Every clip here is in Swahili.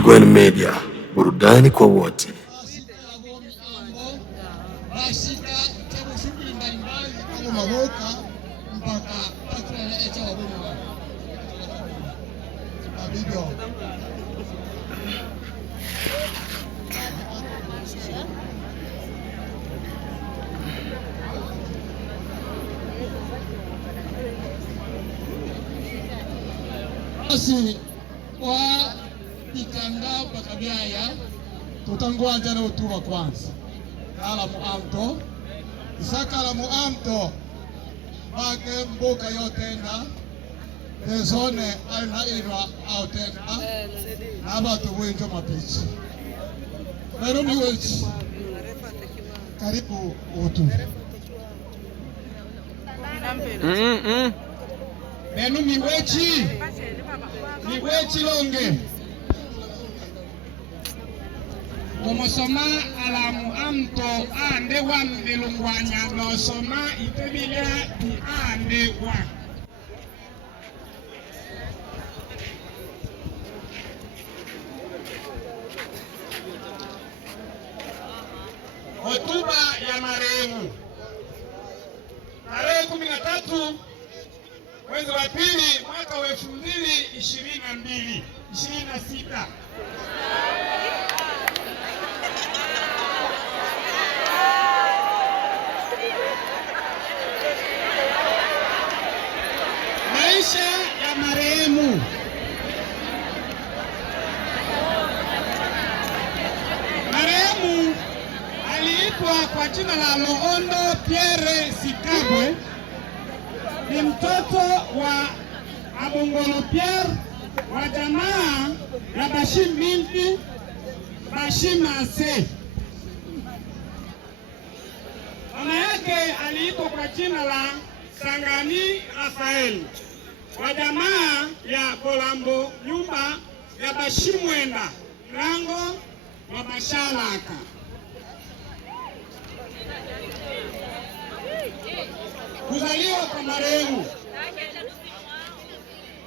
Trigwen Media, burudani kwa wote. Basi wa Itanga Bakabyaya tutangwanja na utuwa kwanza ala muamto isakala muamto bake mbuka yotenda ezone alina irwa autenda abatu bwinjo mapichi Mero miwechi karibu utu Menu miwechi longe Komosoma alamu amto ande wa melungwanya no soma itebilia di ande wa Hotuba ya marehemu tarehe 13 mwezi wa pili mwaka wa 2026. Maisha ya marehemu. Marehemu aliitwa kwa jina la Loondo Pierre Sikabwe. Ni mtoto wa Abongolo Pierre wa jamaa ya Bashim binti Bashim Ase. Mama yake aliitwa kwa jina la Sangani Rafael wa jamaa ya Bolambo nyumba ya Bashimwenda Rango wa Bashalaka. Kuzaliwa kwa marehemu.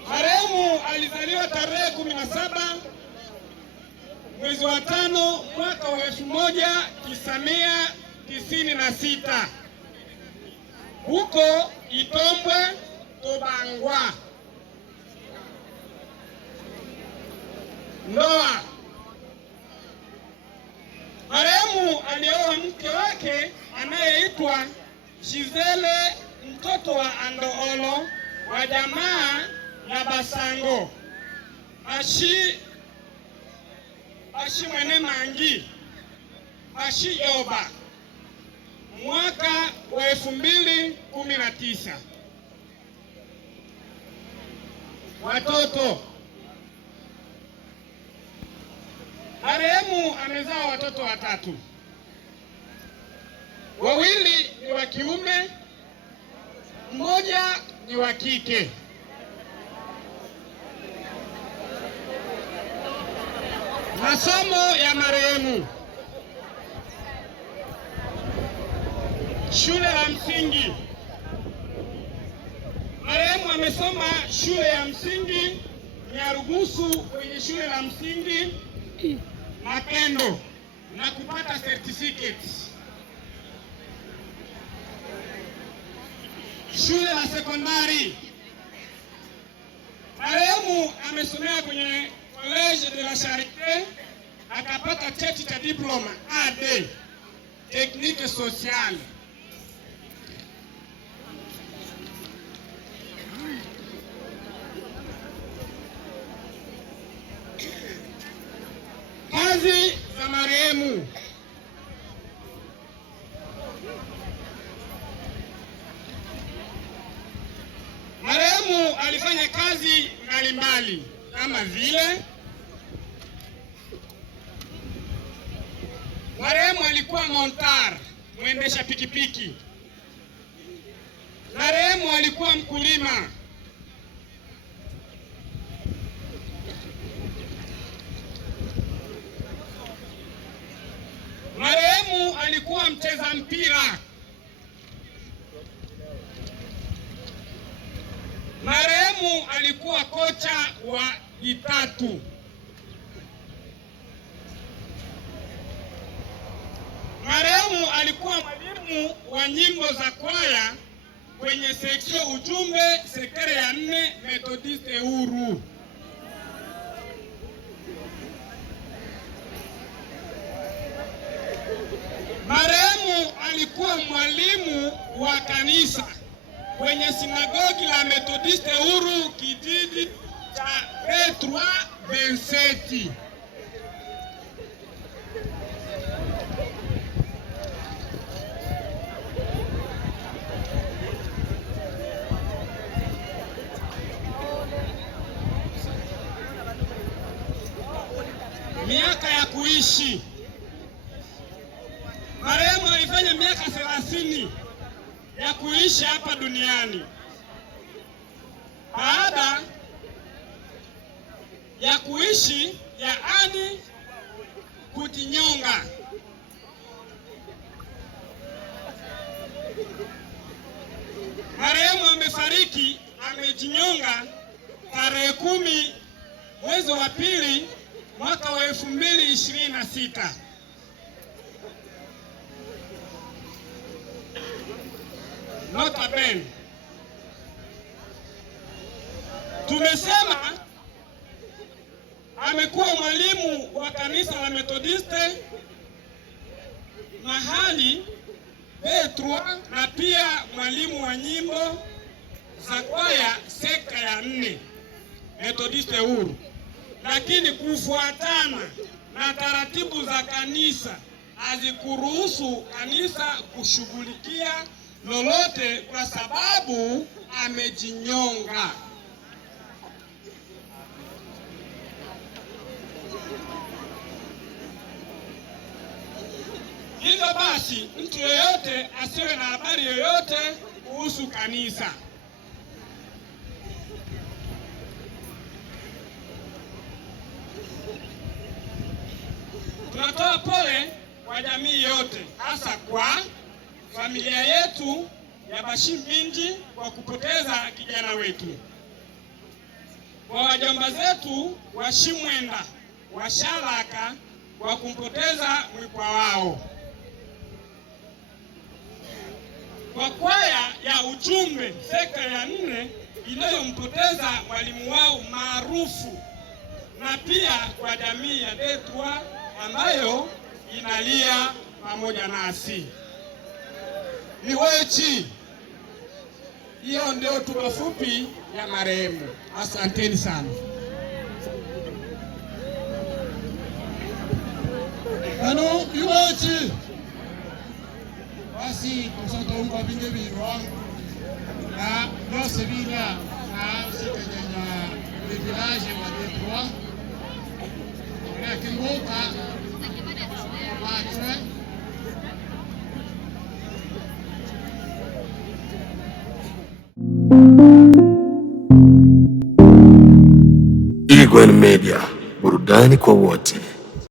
Marehemu alizaliwa tarehe 17 mwezi wa 5 mwaka wa 1996 huko Itombwe Tobangwa. Ndoa. Marehemu alioa mke wake anayeitwa Gisele mtoto wa Andoolo wa jamaa ya Basango Bashi mwene mangi Bashi yoba mwaka wa 2019. Watoto. Marehemu amezaa watoto watatu. Wawili ni wa kiume, mmoja ni wa kike. Masomo ya marehemu. Shule la msingi. Marehemu amesoma shule ya msingi Nyarugusu kwenye shule la msingi Mapendo na kupata certificates. Shule la sekondari. Marehemu amesomea kwenye College de la Charité akapata cheti cha diploma AD Technique Sociale. Kazi za marehemu. Marehemu alifanya kazi mbalimbali kama vile marehemu alikuwa montar, mwendesha pikipiki. Marehemu alikuwa mkulima. Marehemu alikuwa mcheza mpira. Marehemu alikuwa kocha wa Itatu. Marehemu alikuwa mwalimu wa nyimbo za kwaya kwenye seksio ujumbe sekere ya 4 Methodiste Huru. Marehemu alikuwa mwalimu wa kanisa kwenye sinagogi la Methodiste Huru kijiji cha P327. Miaka ya kuishi. Marehemu alifanya miaka 30 ya kuishi hapa duniani. Baada ya kuishi, yaani kujinyonga. Marehemu amefariki, amejinyonga tarehe 10 mwezi wa pili mwaka wa 2026. Nota bene, tumesema amekuwa mwalimu wa kanisa la Methodiste mahali P3 na pia mwalimu wa nyimbo za kwaya sekta ya 4 Methodiste Huru, lakini kufuatana na taratibu za kanisa hazikuruhusu kanisa kushughulikia lolote kwa sababu amejinyonga. Hivyo basi mtu yeyote asiwe na habari yoyote kuhusu kanisa. Tunatoa pole kwa jamii yote, hasa kwa familia yetu ya Bashimbinji kwa kupoteza kijana wetu, kwa wajomba zetu wa Shimwenda wa Shalaka kwa kumpoteza mwikwa wao, kwa kwaya ya ujumbe sekta ya 4 inayompoteza mwalimu wao maarufu, na pia kwa jamii ya P3 ambayo inalia pamoja nasi. Ni wechi. Hiyo ndio hotuba fupi ya marehemu. Asanteni sana. Ano iwechi. Basi kusotongwa binge birwa na byose bira na sikenya le village wa P3. Kingoka Matre Eagle Media, burudani kwa wote.